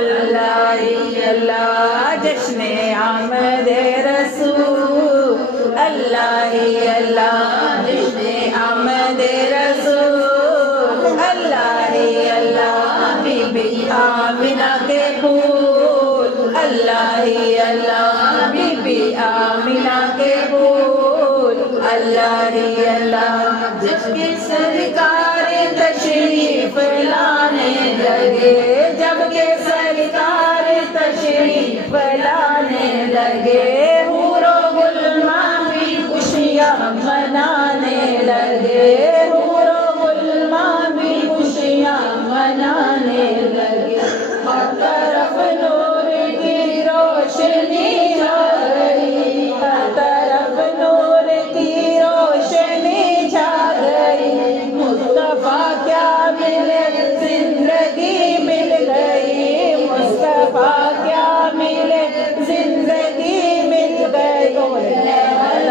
اللہ ہی اللہ جشن آمد رسول اللہ ہی اللہ جشن آمد رسول اللہ ہی اللہ بی بی آمنہ کے پھول اللہ ہی اللہ بی بی آمنہ کے پھول اللہ ہی اللہ جب کہ سرکار تشریف لانے لگے جب کہ سرکار تشریف لانے لگے حور و غلمان بھی خوشیاں منانے لگے حور و غلمان بھی خوشیاں منانے لگے ہر طرف نور کی روشنی چھا گئی ہر طرف نور کی روشنی چھا گئی مصطفیٰ کیا ملے زندگی مل گئی مصطفیٰ کیا ملے زندگی مل گئی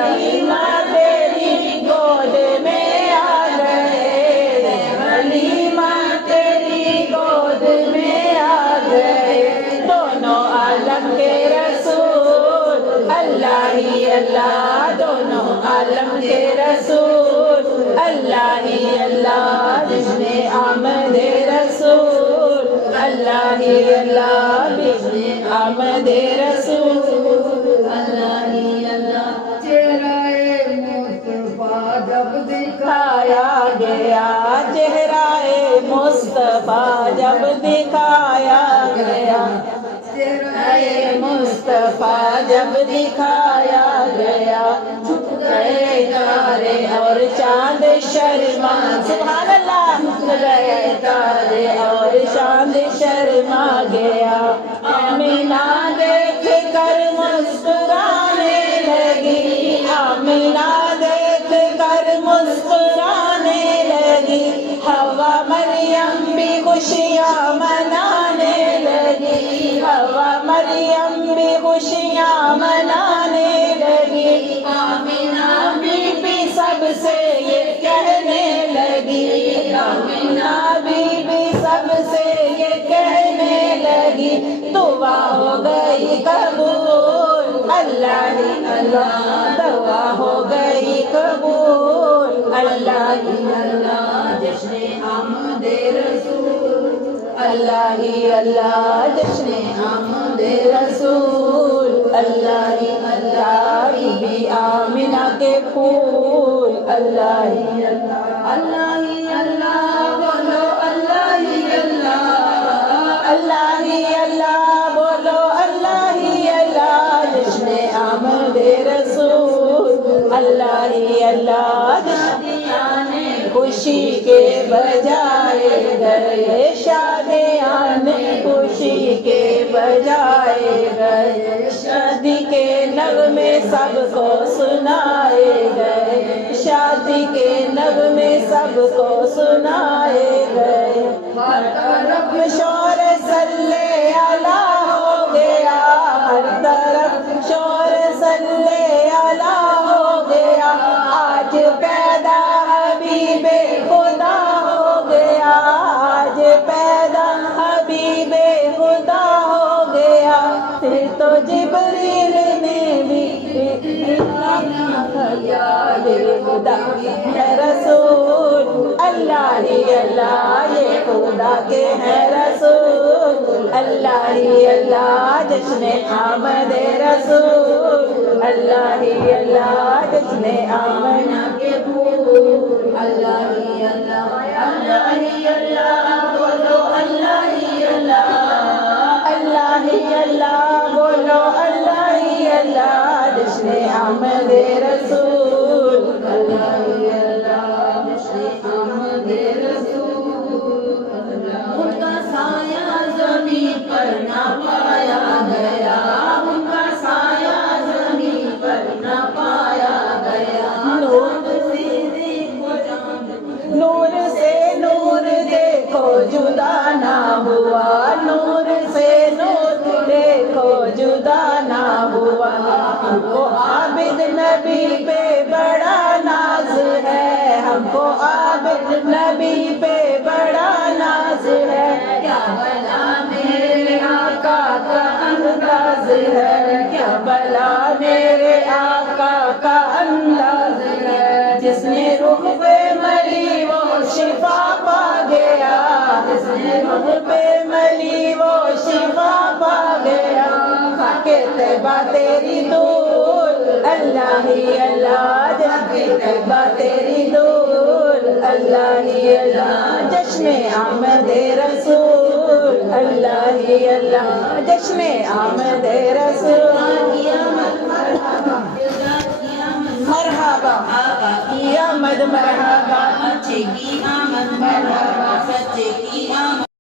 حلیمہ تیری گود میں آ گئے حلیمہ تیری گود میں آ گئے دونوں عالم کے رسول اللہ ہی اللہ دونوں عالم کے رسول اللہ ہی اللہ جشن آمد رسول اللہ ہی اللہ جشن آمد رسول اللہ ہی اللہ چہرہ مصطفیٰ جب دکھایا گیا چہرہ مصطفیٰ جب دکھایا گیا چہرہ مصطفیٰ جب دکھایا گیا چھپ گئے تارے اور چاند شرما سبحان اللہ چھپ گئے تارے اور چاند شرما گیا آمینہ دیکھ کر مسکرانے لگی آمینہ دیکھ کر مسکرانے لگی حوا مریم بھی خوشیاں منانے لگی حوا مریم بھی خوشیاں منانے لگی آمینہ بی بی سب سے یہ کہنے لگی آمینہ بی بی سب سے یہ کہنے لگی دعا ہو گئی قبول اللہ ہی اللہ دعا ہو گئی قبول اللہ ہی اللہ جشن آمد رسول اللہ ہی اللہ جشن آمد رسول اللہ ہی اللہ بی بی آمنہ کے پھول اللہ ہی اللہ اللہ ہی اللہ بولو اللہ ہی اللہ اللہ ہی اللہ بولو اللہ ہی اللہ جشن آمد رسول اللہ ہی اللہ شادیاں خوشی کے بجائے گئے شادیاں خوشی کے بجائے گئے شادی کے نغمے سب کو سنائے گئے شادی کے نغمے سب کو سنائے گئے ہر طرف شور صلی اللہ ہو گیا ہر طرف شور صلی اللہ ہو گیا آج پیدا حبیب خدا ہو گیا آج پیدا حبیب خدا ہو گیا پھر تو جبریل نے بھی خدا ہے رسول اللہ ہی اللہ یہ خدا کے ہے رسول اللہ ہی اللہ جشن آمد رسول اللہ ہی اللہ جشن آمنہ کے پھول اللہ ہی اللہ اللہ ہی اللہ بولو اللہ ہی اللہ اللہ ہی اللہ بولو اللہ ہی اللہ جشن آمد رسول اللہ ہی اللہ جشن آمد رسول ان کا سایہ زمین پر نہ پایا گیا ان کا سایہ زمین پر نہ پایا گیا نور سے نور دیکھو جو ہے کیا بلا میرے آقا کا انداز ہے جس نے رخ پہ ملی وہ شفا پا گیا جس نے رخ پہ ملی وہ شفا پا گیا خاکِ طیبہ تیری دول اللہ ہی اللہ جشن طیبہ تیری دول اللہ ہی اللہ جشن آمد رسول اللہ ہی اللہ جشن آمد رسول مرحبا کی آمد مرحبا اچھے کی آمد مرحبا سچے کی آمد